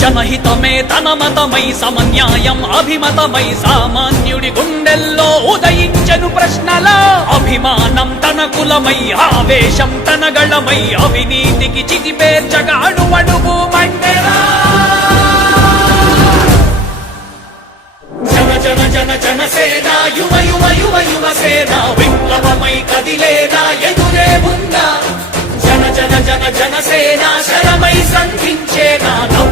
జనహితమే తన మతమై సమన్యాయం అభిమతమై సామాన్యుడి గుండెల్లో ఉదయించను ప్రశ్నల. అభిమానం తన కులమై ఆవేశం తన గళమై అవినీతికి చితిపేర్చగా అణువణువు మండెరా జన జన జన జనసేన యువ యువ యువ యువసేన విప్లవమై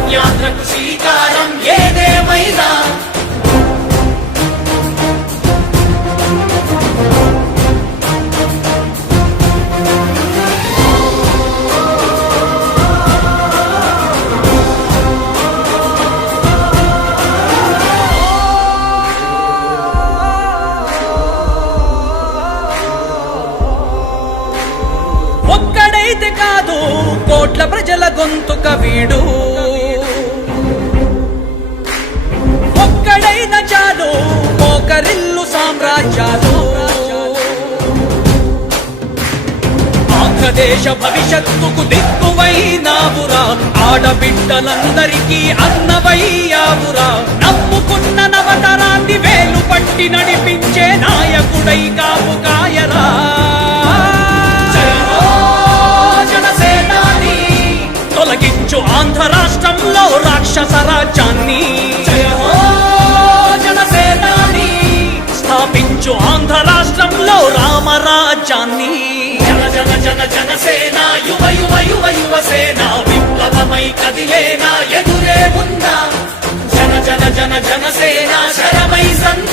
సంధించేనా నవ్యాంధ్రకు శ్రీకారం. ఏదేమైనా ఒక్కడైతే కాదు కోట్ల ప్రజల గొంతుక వీడు. సామ్రాజ్యాలు ఆంధ్రదేశ భవిష్యత్తుకు దిక్కువైనావురా. ఆడబిడ్డలందరికీ అన్నవయ్యావురా. నమ్ముకున్న నవతరాన్ని వేలు పట్టి నడిపించే నాయకుడై కాపు కాయరా. తొలగించు ఆంధ్ర రాష్ట్రంలో రాక్షస రాజ్యాన్ని. స్థాపించు ఆంధ్ర రాష్ట్రంలో రామరాజ్యాన్ని. జన జన జన జనసేన యువ యువ యువ యువసేన విప్లవమై కదిలేనా ఎదురే ఉందా జన జన జన జనసేన శరమై సంధించేనా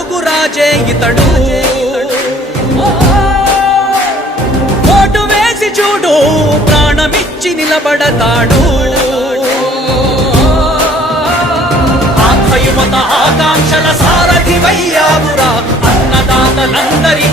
ఆ రాజే ఇతడు. ఓటు వేసి చూడు ప్రాణమిచ్చి నిలబడతాడు. ఆంధ్ర ఆకాంక్షల సారథివయ్యావురా అన్నదాతలందరికీ ఆత్ముడవయ్యావురా